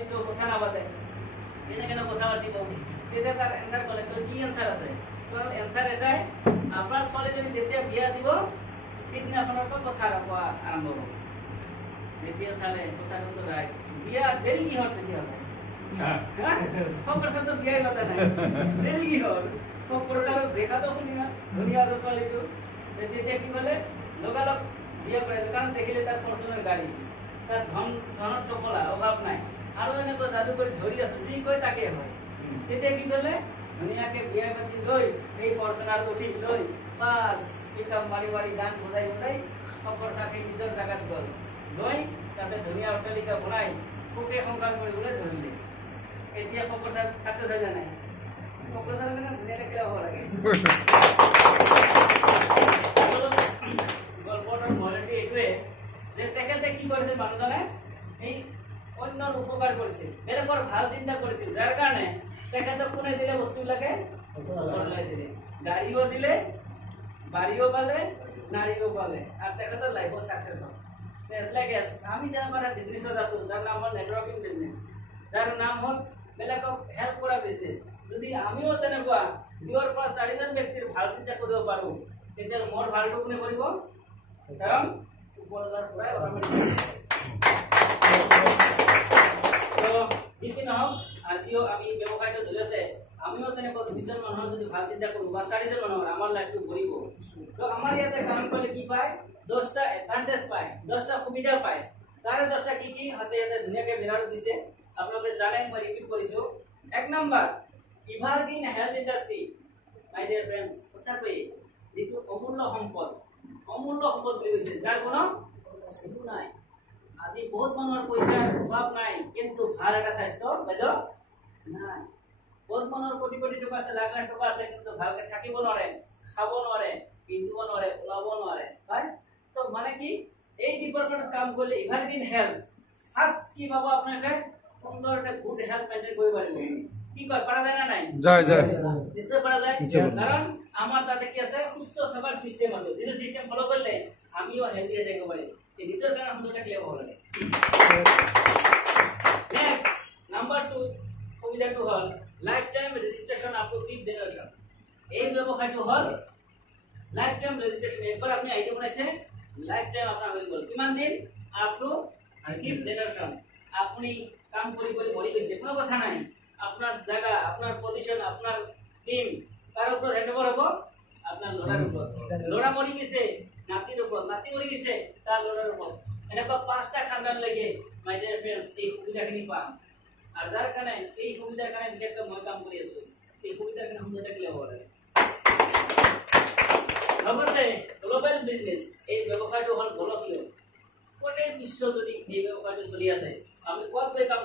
ছোৱালীটো কথা নাপাতে কেনে কথা পাতিব তেতিয়া তাৰ এনসাৰ ক'লে কি এনসাৰ আছে তোৰ এনসাৰ এটাই আপোনাৰ ছোৱালীজনী যেতিয়া বিয়া দিব সিদিনাখনৰ পৰা কথা কোৱা আৰম্ভ হ'ব যেতিয়া চালে কথাটো ৰাইট বিয়া দেৰি কি হ'ল তেতিয়াহ'লে তো বিয়াই পাতা নাই দেৰি কি হ'ল দেখাতো ধুনীয়া আছে ছোৱালীটো তেতিয়া কি ক'লে লগালগ বিয়া কৰাইছে কাৰণ দেখিলে তাৰ ফৰ্চুনাৰ গাড়ী তাৰ ধনৰ টকলা অভাৱ নাই আৰু এনেকৈ যাদু কৰি ঝৰি আছে যি কয় তাকে হয় তেতিয়া কি ক'লে ধুনীয়াকে বিয়া পাতি লৈ এই ফৰ্চুনাৰ উঠি লৈ বাছ পিকআপ মাৰি মাৰি গান বজাই বজাই শংকৰ চাকে নিজৰ জাগাত গ'ল গৈ তাতে ধুনীয়া অট্টালিকা বনাই সুখে সংসাৰ কৰিবলৈ ধৰিলে এতিয়া শংকৰ চাক চাকচেছ হৈ নাই শংকৰ চাক ধুনীয়াকে কিয় হ'ব লাগে গল্পটোৰ মৰমটো এইটোৱে যে তেখেতে কি কৰিছে মানুহজনে এই অন্যৰ উপকাৰ কৰিছিল বেলেগৰ ভাল চিন্তা কৰিছিল যাৰ কাৰণে তেখেতে কোনে দিলে বস্তুবিলাকে ঘৰলৈ দিলে গাড়ীও দিলে বাড়িও পালে নাৰীও পালে আৰু তেখেতৰ লাইফত ছাকচেছ হ'ল আমি যেনেকুৱা এটা বিজনেছত আছো যাৰ নাম হ'ল নেটৱৰ্কিং বিজনেছ যাৰ নাম হ'ল বেলেগক হেল্প কৰা বিজনেছ যদি আমিও তেনেকুৱা দুয়ৰ পৰা চাৰিজন ব্যক্তিৰ ভাল চিন্তা কৰিব পাৰোঁ তেতিয়া মোৰ ভালটো কোনে কৰিব কাৰণ ওপৰলাৰ পৰাই যিকি নহওক আজিও আমি ব্যৱসায়টোৰ জৰিয়তে আমিও তেনেকুৱা দুজন মানুহৰ যদি ভাল চিন্তা কৰোঁ বা চাৰিজন মানুহৰ আমাৰ লাইফটো ভৰিব তো আমাৰ ইয়াতে কাম কৰিলে কি পায় 10টা এডভান্টেজ পায় 10টা সুবিধা পায় তাৰে 10টা কি কি হাতে হাতে ধুনীয়াকৈ বিনাৰত দিছে আপোনালোকে জানে মই ৰিপিট কৰিছোঁ 1 number evergreen health industry my dear friends সঁচাকৈয়ে যিটো অমূল্য সম্পদ বুলি কৈছে যাৰ কোনো একো নাই আজি বহুত মানুহৰ পইচাৰ অভাৱ নাই কিন্তু ভাল এটা স্বাস্থ্য বাইদেউ নাই বহুত মানুহৰ কোটি কোটি টকা আছে লাখ লাখ টকা আছে কিন্তু ভালকৈ থাকিব নোৱাৰে খাব নোৱাৰে পিন্ধিব নোৱাৰে ওলাব নোৱাৰে হয় তো মানে কি এই ডিপাৰ্টমেণ্টত কাম কৰিলে ইভাৰগ্ৰীণ হেল্থ ফাৰ্ষ্ট কি পাব আপোনালোকে সুন্দৰ এটা গুড হেল্থ মেইনটেইন কৰিব পাৰিব কি কয় পাৰা যায় না নাই যায় নিশ্চয় পাৰা যায় কাৰণ আমাৰ তাতে কি আছে সুস্থ থকাৰ সিস্টেম আছে যিটো সিস্টেম ফলো কৰিলে আমিও হেলদি হৈ থাকিব পাৰিম এই নিজৰ কাৰণে সুন্দৰ থাকিলে হ'ব লাগে নেক্সট নাম্বাৰ 2 সুবিধাটো হ'ল life time registration up to 5th generation এই ব্যৱসায়টো হ'ল লাইফ টাইম ৰেজিষ্ট্ৰেশ্যন একবাৰ আপুনি আইডি বনাইছে লাইফ টাইম আপোনাৰ হৈ গ'ল কিমান দিন আপ টু 5th জেনাৰেশ্যন আপুনি কাম কৰি কৰি মৰি গৈছে কোনো কথা নাই আপনার জায়গা আপনার পজিশন আপনার টিম কার উপর হ্যান্ডওভার হবো আপনার লড়ার উপর লড়া মরি গেছে নাতির উপর নাতি মরি গেছে তার লড়ার উপর এনেকুৱা 5টা খানদান লাগে মাই ডিয়াৰ ফ্ৰেন্ডস এই সুবিধাখিনি পাম আৰ যাৰ কাৰণে এই সুবিধাৰ কাৰণে বিশেষকৈ মই কাম কৰি আছো এই সুবিধাৰ কাৰণে সুবিধা থাকিলে হ'ব লাগে লগতে গ্লোবাল বিজনেস এই ব্যৱসায়টো হ'ল গোলকীয় গোটেই বিশ্ব যদি এই ব্যৱসায়টো চলি আছে আমি ক'ত গৈ কাম